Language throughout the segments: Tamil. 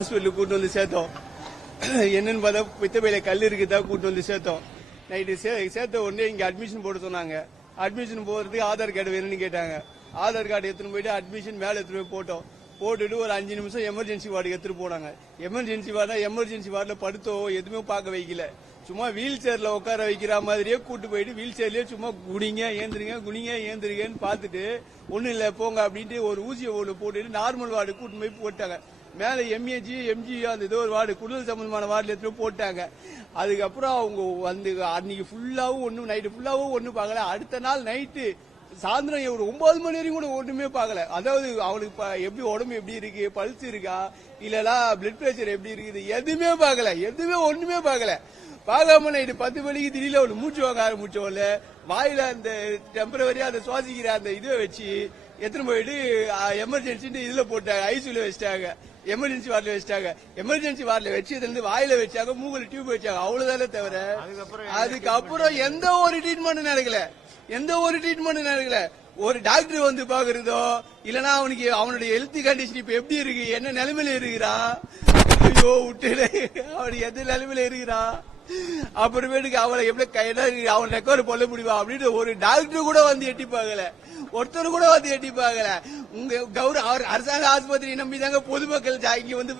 ஹாஸ்பிட்டலுக்கு கூட்டு வந்து சேர்த்தோம். என்னன்னு பார்த்தா பித்தப்பையில கல் இருக்குதா கூட்டு வந்து சேர்த்தோம். நைட்டு சேர்த்த உடனே இங்க அட்மிஷன் போட சொன்னாங்க. அட்மிஷன் போறதுக்கு ஆதார் கார்டு வேணும்னு கேட்டாங்க. ஆதார் கார்டு எடுத்துன்னு போயிட்டு அட்மிஷன் மேல எடுத்துட்டு போய் போட்டோம். போட்டுட்டு ஒரு 5 நிமிஷம் எமர்ஜென்சி வார்டுக்கு எடுத்துட்டு போனாங்க. எமர்ஜென்சி வார்டுல படுத்தோ எதுவுமே பார்க்க வைக்கல. சும்மா வீல் சேர்ல உட்கார வைக்கிற மாதிரியே கூட்டு போயிட்டு வீல் சேர்லயே சும்மா குனிங்க ஏந்திரிங்கன்னு பார்த்துட்டு ஒன்னும் இல்ல போங்க அப்படின்ட்டு ஒரு ஊசியை போட்டுட்டு நார்மல் வார்டு கூட்டு போய் போட்டாங்க. மேல எம்ஏஜி எம்ஜி அந்த ஏதோ ஒரு வார்டு குடல் சம்பந்தமான வார்டுல எடுத்து போட்டாங்க. அதுக்கப்புறம் அவங்க வந்து அன்னைக்கு ஃபுல்லாவும் ஒன்னும் நைட்டு ஃபுல்லாவும் ஒன்னும் பார்க்கல. அடுத்த நாள் நைட்டு சாயந்தரம் 9 மணி வரைக்கும் கூட ஒண்ணுமே பார்க்கல. அதாவது அவளுக்கு எப்படி உடம்பு எப்படி இருக்கு, பல்ஸ் இருக்கா இல்லனா பிளட் பிரஷர் எப்படி இருக்குது எதுவுமே பார்க்கல. ஒண்ணுமே பார்க்கல. பார்க்காம நைட்டு 10 மணிக்கு திடீர்னு ஒரு மூச்சு வாங்க ஆரம்பிச்சோம்ல, வாயில அந்த டெம்பரவரியா அந்த சுவாசிக்கிற அந்த இதை வச்சு எத்தனை போயிட்டு எமர்ஜென்சி இதுல போட்டாங்க. ஐசியூல வச்சிட்டாங்க. எமர்ஜென்சி வார்டில் வச்சு இதுல இருந்து வாயில வச்சாங்க, மூக்குல டியூப் வச்சாங்க. அவ்வளவுதானே தவிர அதுக்கப்புறம் எந்த ஒரு ட்ரீட்மெண்ட் நடக்கல. ஒரு டாக்டர் வந்து பாக்குறதோ இல்லனா அவனுடைய ஹெல்த் கண்டிஷன் இப்ப எப்படி இருக்கு, என்ன நிலைமையில இருக்கிறான், ஐயோ விட்டுல அவனுக்கு எந்த நிலைமையில இருக்கிறான், அப்புறமேட்டுக்கு அவளை எப்படி அவன் ரெக்கவர் பண்ண முடியுமா அப்படின்னு ஒரு டாக்டர் கூட வந்து எட்டி பார்க்கல. ஒருத்தர் கூட வந்து எட்டி பார்க்கல. உங்க அரசாங்க ஆஸ்பத்திரி நம்பி தாங்க பொதுமக்கள் இங்க வந்து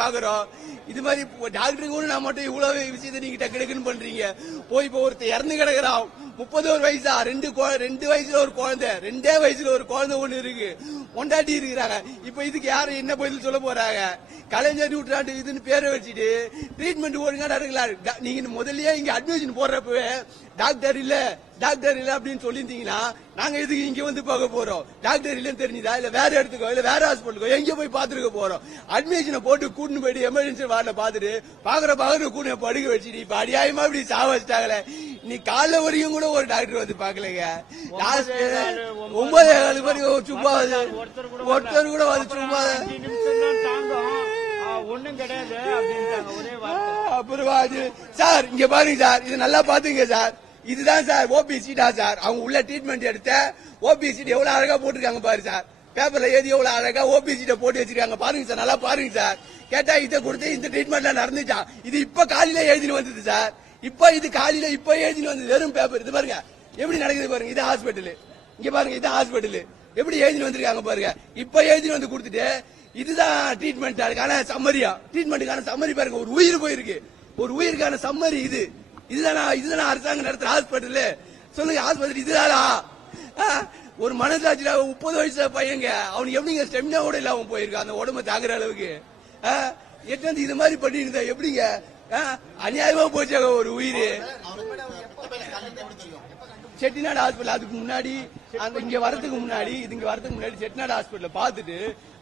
பாக்குறோம். இது மாதிரி டாக்டர் கூட நான் மட்டும் இவ்வளவு விஷயத்தை நீங்க டக்குன்னு பண்றீங்க. போய் இப்ப ஒருத்தர் இறந்து கிடக்குறான். 31 வயசா, 2 வயசுல ஒரு குழந்தை, 2 வயசுல ஒரு குழந்தை ஒண்ணு இருக்கு, கொண்டாட்டி இருக்கிறாங்க. இப்ப இதுக்கு யாரும் என்ன பதில் சொல்ல போறாங்க? கலைஞர் நூற்றாண்டு இதுன்னு பேரை வச்சுட்டு ட்ரீட்மெண்ட் ஒழுங்கா நடக்கலாம். நீங்க முதல்லயே இங்க அட்மிஷன் போடுறப்பவே டாக்டர் இல்ல அப்படின்னு சொல்லியிருந்தீங்கன்னா நாங்க இதுக்கு இங்க வந்து பார்க்க போறோம். டாக்டர் இல்லன்னு தெரிஞ்சுதா இல்ல வேற இடத்துக்கோ இல்ல வேற ஹாஸ்பிட்டலுக்கோ எங்க போய் பாத்துருக்க போறோம். அட்மிஷனை போட்டு கூட்டு போயிட்டு எமர்ஜென்சி வார்டுல பாத்துட்டு பாக்குற கூட படுக்க வச்சுட்டு இப்ப அடியாயமா இப்படி சாவச்சிட்டாங்களே. நீ காலைல வரைக்கும் கூட ஒரு டாக்டர் வந்து பாக்கலங்க. 9:15 வரைக்கும் சும்மா ஒருத்தர் கூட வந்து சும்மா ஒண்ணும் கிடையாது. அப்புறம் சார் இங்க பாருங்க சார், இது நல்லா பாத்துங்க சார். இதுதான் சார் ஓபி சீட்டா சார். அவங்க உள்ள ட்ரீட்மெண்ட் எடுத்த ஓபி சீட் எவ்வளவு அழகா போட்டுருக்காங்க பாரு சார். பேப்பர்ல ஏதி எவ்வளவு அழகா ஓபி சீட்டை போட்டு வச்சிருக்காங்க பாருங்க சார். நல்லா பாருங்க சார். கேட்டா இதை கொடுத்து இந்த ட்ரீட்மெண்ட்ல நடந்துச்சா? இது இப்ப காலையில எழுதினு வந்தது சார். இது காலையில எழுதினு வந்தது வெறும் பேப்பர். இது பாருங்க எப்படி நடக்குது பாருங்க. இது ஹாஸ்பிட்டல். இங்க பாருங்க இது ஹாஸ்பிட்டல். எப்படி எழுதினு வந்திருக்காங்க பாருங்க. இப்ப எழுதினு வந்து கொடுத்துட்டு இதுதான் ட்ரீட்மெண்ட்டுக்கான சம்மரியா. ட்ரீட்மெண்ட்டுக்கான சம்மரி பாருங்க. ஒரு உயிர் போயிருக்கு. ஒரு உயிருக்கான சம்மரி இதுதான் அரசாங்கம் நடத்துற ஹாஸ்பிட்டல். சொல்லுங்க ஆஸ்பத்திரி இதுதானா? ஒரு மனசாட்சியில 30 வயசு பையங்க அவனுக்கு எப்படிங்க ஸ்டெமினாவோட இல்ல அவன் போயிருக்கான் அந்த உடம்பு தாங்குற அளவுக்கு. எட்டு இது மாதிரி பண்ணிருந்தா எப்படிங்க? அநியாயமா போச்சாங்க ஒரு உயிர். செட்டிநாடு ஹாஸ்பிட்டல் அதுக்கு முன்னாடி இங்க வரதுக்கு முன்னாடி செட்டிநாடு ஹாஸ்பிட்டல் பாத்துட்டு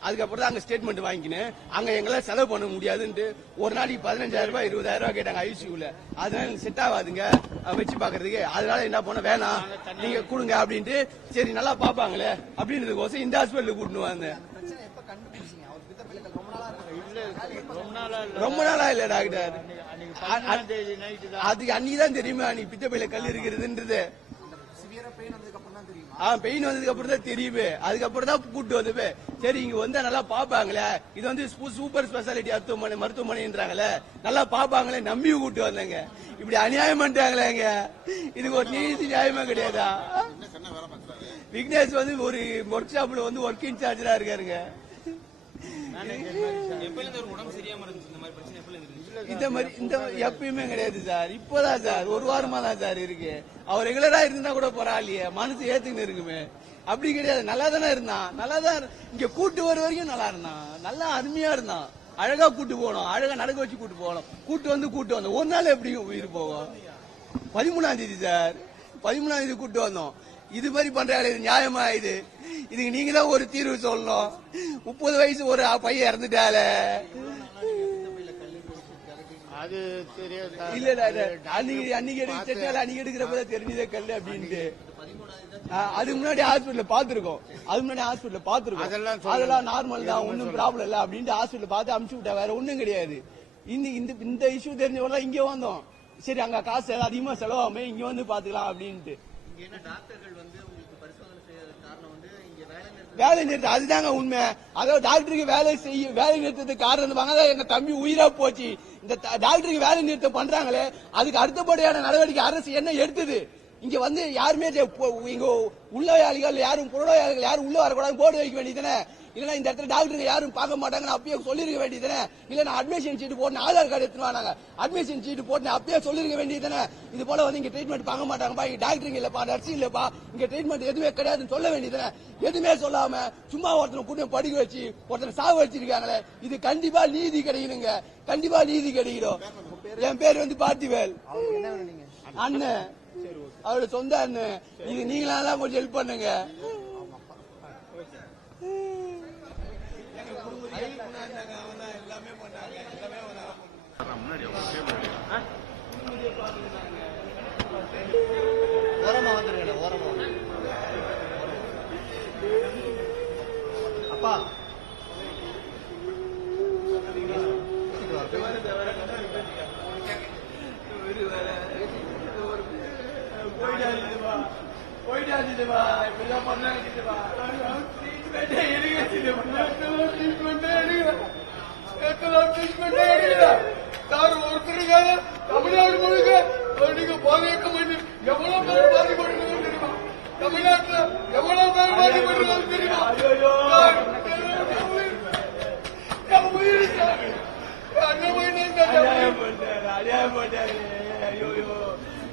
அதுக்கப்புறம் அங்க ஸ்டேட்மெண்ட் வாங்கிக்கினேன். அங்க எங்களால செலவு பண்ண முடியாதுன்னு ஒரு நாளைக்கு 15,000 ரூபாய் 20,000 ரூபாய் கேட்டாங்க ஐசியூல. அதனால செட் ஆகாதுங்க வச்சு பாக்குறதுக்கு. அதனால என்ன பண்ண வேணாம் நீங்க கொடுங்க அப்படின்ட்டு சரி நல்லா பாப்பாங்களே அப்படின்றதுக்கோசம் இந்த ஹாஸ்பிட்டலுக்கு கூட்டிட்டு வந்தேன். ரொம்ப நாளா இல்ல டாக்டர். அதுக்கு அன்னைக்குதான் தெரியுமா நீ பித்தப்பையில கல் இருக்கிறதுன்றது. பெயின் வந்ததுக்கு அப்புறம் தான் தெரியுமே. அதுக்கப்புறம் தான் கூட்டு வந்து சரி இங்க வந்தா நல்லா பாப்பாங்களே, இது வந்து சூப்பர் ஸ்பெஷாலிட்டி மருத்துவமனைன்றாங்களே, நல்லா பாப்பாங்களே நம்பி கூட்டு வந்தாங்க. இப்படி அநியாயம் பண்ணிட்டாங்களேங்க. இதுக்கு ஒரு நீதி நியாயமா கிடையாதா? விக்னேஷ் வந்து ஒரு ஒர்க் ஷாப்ல வந்து ஒர்க் இன்சார்ஜா இருக்காருங்க. இந்த மாதிரி எப்பயுமே கிடையாது சார். இப்பதான் சார் ஒரு வாரமா தான் சார் இருக்கு. அவர் ரெகுலரா இருந்தா கூட பரவாயில்லையே, மனசு ஏத்துக்கின்னு இருக்குமே. அப்படி கிடையாது. நல்லா தானே இருந்தான். நல்லாதான் இங்க கூட்டு வர வரைக்கும் நல்லா இருந்தான். நல்லா அருமையா இருந்தான். அழகா கூட்டு போனோம். அழகா நடக்க வச்சு கூட்டு போனோம். கூட்டு வந்தோம். ஒரு நாள் எப்படி உயிர் போகும்? 13ஆம் தேதி சார். 13ஆம் தேதி கூட்டு வந்தோம். இது மாதிரி பண்றாங்க. இது நியாயமா? இதுக்கு நீங்க தான் ஒரு தீர்வு சொல்லணும். 30 வயசு ஒரு பையன் இறந்துட்டால. அது இல்ல அன்னைக்கு எடுக்கிறப்ப தெரிஞ்சதே கல்லு அப்படின்ட்டு. அதுக்கு முன்னாடி ஹாஸ்பிட்டல் பாத்துருக்கோம். அதெல்லாம் நார்மல் தான், ஒன்னும் ப்ராப்ளம் இல்ல அப்படின்ட்டு ஹாஸ்பிட்டல் பார்த்து அனுப்பிச்சு விட்டா. வேற ஒண்ணும் கிடையாது. இந்த இஷ்யூ தெரிஞ்சவங்க இங்க வந்தோம். சரி அங்க காசு அதிகமா செலவாமே இங்க வந்து பாத்துக்கலாம் அப்படின்ட்டு. டாக்டர்கள் வந்து உங்களுக்கு பரிசோதனை செய்யறதுக்கு காரணம் வந்து இங்க வேலை வேலை நிறுத்தம் அதுதாங்க உண்மை. அதாவது டாக்டருக்கு வேலை நிறுத்தத்துக்கு காரணம் வாங்க எங்க தம்பி உயிரா போச்சு. இந்த டாக்டருக்கு வேலை நிறுத்தம் பண்றாங்களே அதுக்கு அடுத்தபடியான நடவடிக்கை அரசு என்ன எடுத்தது? இங்க வந்து யாருமே இங்க உள்ளவையாளிகள் யாரும் புறநோயாளிகள் யாரும் உள்ள வரக்கூடாது போர்டு வைக்க வேண்டியதுதானே? இல்லன்னா இந்த இடத்துல டாக்டருக்கு யாரும் பார்க்க மாட்டாங்கன்னு அப்பயே சொல்லிருக்க வேண்டியதுதானே? இல்லன்னா அட்மிஷன் சீட்டு போட்டு ஆதார் கார்டு எடுத்துட்டு வராங்க, அட்மிஷன் சீட்டு போட்டு அப்பயே சொல்லிருக்க வேண்டியதுதானே? இது போல வந்து இங்க ட்ரீட்மெண்ட் பார்க்க மாட்டாங்கப்பா, இங்க டாக்டருங்க இல்லப்பா, நர்சிங் இல்லப்பா, இங்க ட்ரீட்மெண்ட் எதுவுமே கிடையாதுன்னு சொல்ல வேண்டியதுதானே? எதுவுமே சொல்லாம சும்மா ஒருத்தனை கூட்டம் படிக்க வச்சு ஒருத்தனை சாவு வச்சிருக்காங்களே, இது கண்டிப்பா நீதி கிடைக்கணுங்க, கண்டிப்பா நீதி கிடைக்கணும். என் பேர் வந்து பார்த்திவேல் அண்ணன், அவரோட சொந்த அண்ணன். இது நீங்களாம் கொஞ்சம் ஹெல்ப் பண்ணுங்க. ஓரமா வந்துருங்க, ஓரமா அப்பா தமிழ்நாடு முழுக்க நீங்க பாதுகாக்க மாட்டீங்க. எவ்வளவு பேர் பாதிக்கப்பட்டிருக்காங்க தெரியுமா? தமிழ்நாட்டுல எவ்வளவு பேர் பாதிக்கப்பட்டிருக்காங்க தெரியுமா?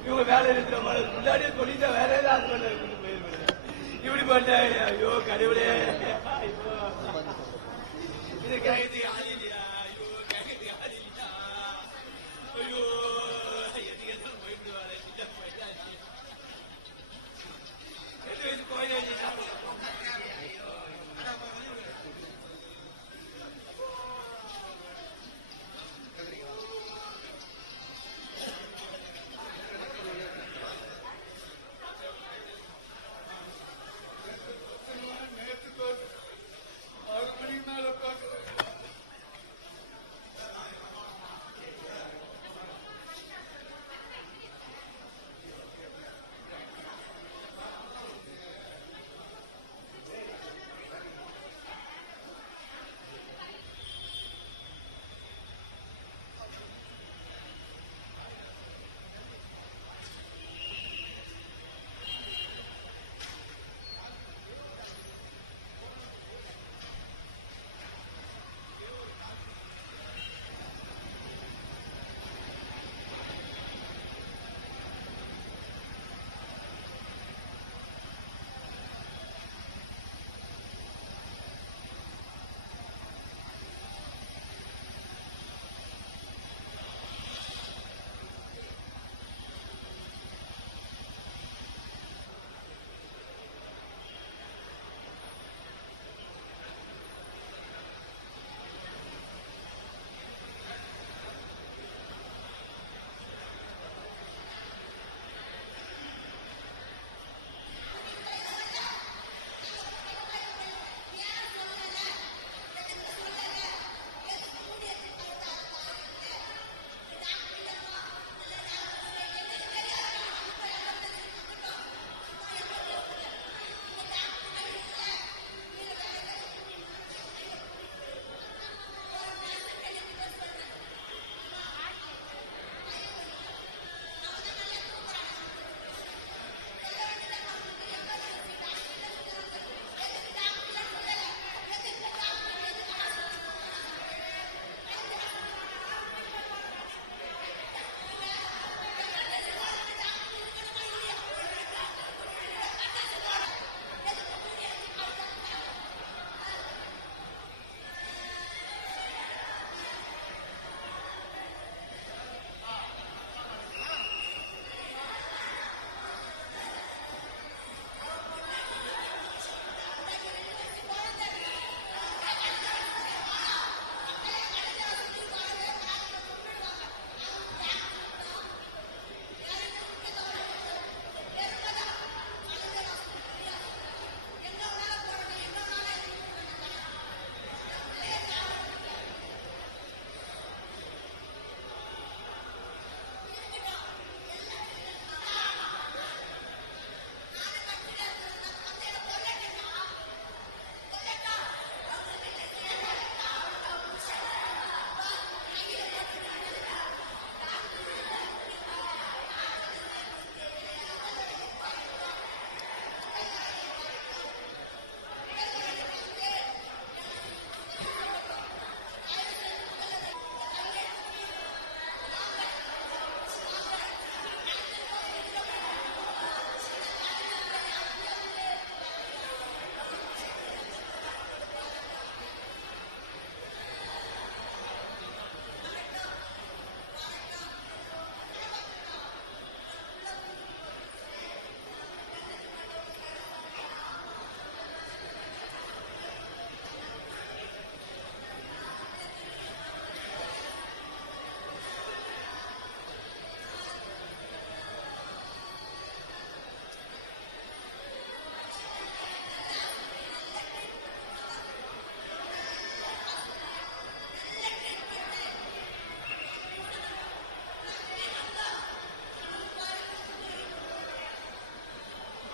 இவங்க வேலை இருக்கிற முன்னாடியே சொல்லிட்டு